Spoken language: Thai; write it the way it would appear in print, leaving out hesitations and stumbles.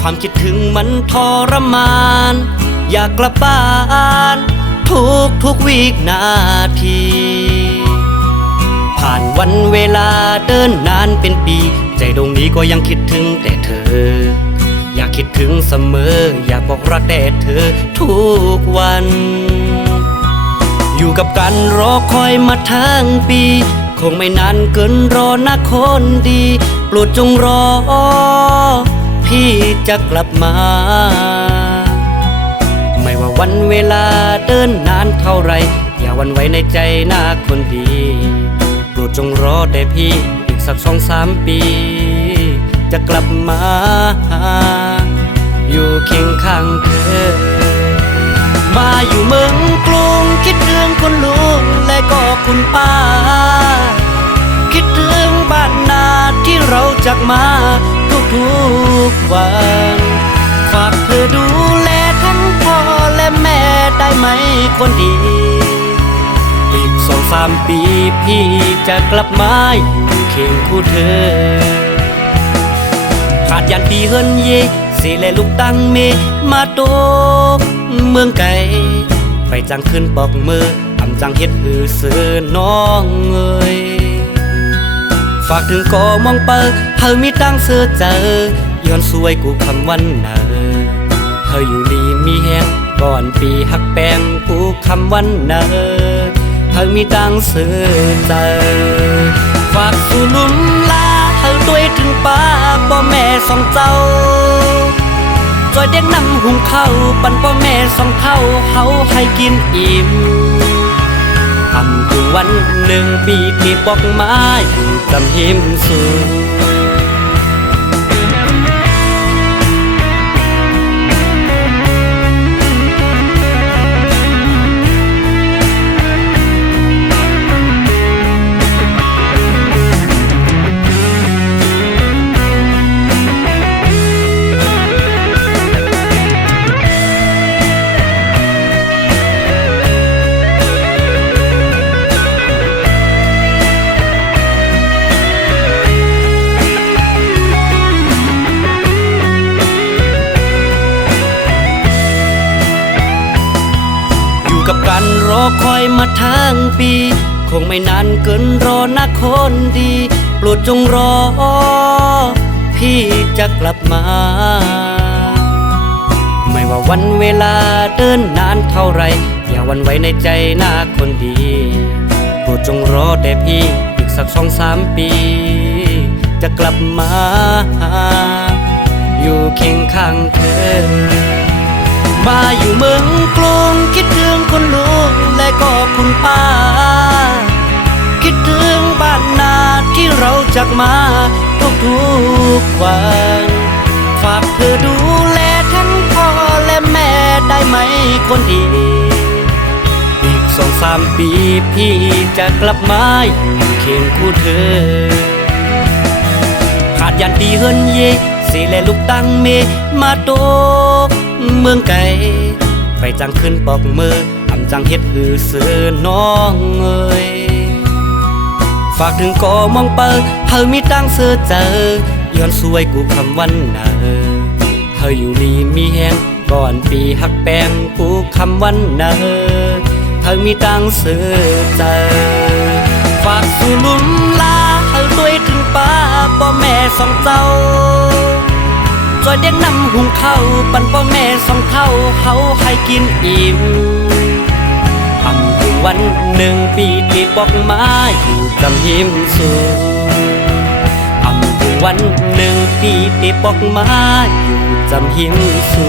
ความคิดถึงมันทรมานอยากกลับบ้านทุกวินาทีผ่านวันเวลาเดินนานเป็นปีใจดวงนี้ก็ยังคิดถึงแต่เธออยากคิดถึงเสมออยากบอกรักแต่เธอทุกวันอยู่กับการรอคอยมาทั้งปีคงไม่นานเกินรอนะคนดีโปรดจงรอพี่จะกลับมาไม่ว่าวันเวลาเดินนานเท่าไรอย่าหวั่นไหวในใจนะคนดีโปรดจงรอแต่พี่อีกสัก2-3 ปีจะกลับมาอยู่เคียงข้างเธอมาอยู่เมืองกรุงคิดถึงคุณลุงและก็คุณป้าคิดถึงบ้านนาที่เราจากมาทุกวันฝากเธอดูแลทั้งพ่อและแม่ได้ไหมคนดีอีก2-3 ปีพี่จะกลับมาอยู่เคียงคู่เธอขาดยันปีเฮินเย่สิและลูกตั้งเมมาโตเมืองไก่ไปจังขึ้นปอกมืออำจังเฮ็ดหือเสือน้องเอ้ยฝากถึงก่อมองเปิดเฮามีตั้งเสือเจอย้อนสวยกูคำวันเนอเฮาอยู่ลีมีแฮงก่อนปีหักแปงกูคำวันเนอเฮามีตั้งเสือเจอฝากสู่ลุนลาเฮาด้วยถึงป้าพ่อแม่สองเจ้าจอยเด็กนำหุงข้าวปั่นพ่อแม่สองเท่าเฮาให้กินอิ่มทำถึงวัน1 ปีที่ปอกไม้อยู่จำหิมสูกับการรอคอยมาทั้งปีคงไม่นานเกินรอนะคนดีโปรดจงรอพี่จะกลับมาไม่ว่าวันเวลาเดินนานเท่าไรอย่าหวั่นไหวในใจนะคนดีโปรดจงรอแต่พี่อีกสัก2-3 ปีจะกลับมาอยู่เคียงข้างเธอมาอยู่เมืองกรุงคิดถึงคุณลุงและก็คุณป้าคิดถึงบ้านนาที่เราจากมาทุกวันฝากเธอดูแลทั้งพ่อและแม่ได้ไหมคนดีอีก2-3 ปีพี่จะกลับมาอยู่เคียงคู่เธอขาดยันปีเฮินเย่สิและลูกตั้งเมมาโตเมืองไก่ไปจังขึ้นปอกมืออำจังเฮ็ดหือเสือน้องเอ้ยฝากถึงก่อมองเปิดเฮามีตั้งเสือเจอย้อนสวยกูคำวันเนอเฮาอยู่ลีมีแฮงก่อนปีหักแปงกูคำวันเนอเฮามีตั้งเสือเจอฝากสู่ลุนลาเฮาด้วยถึงป้าพ่อแม่สองเจ้าจอยเด็กนำหุงข้าวปั่นพ่อแม่สองเท่าเฮาให้กินอิ่มทำถึงวัน1 ปีที่ปอกไม้อยู่จำหิมสูทำถึงวัน1 ปีที่ปอกไม้อยู่จำหิมสู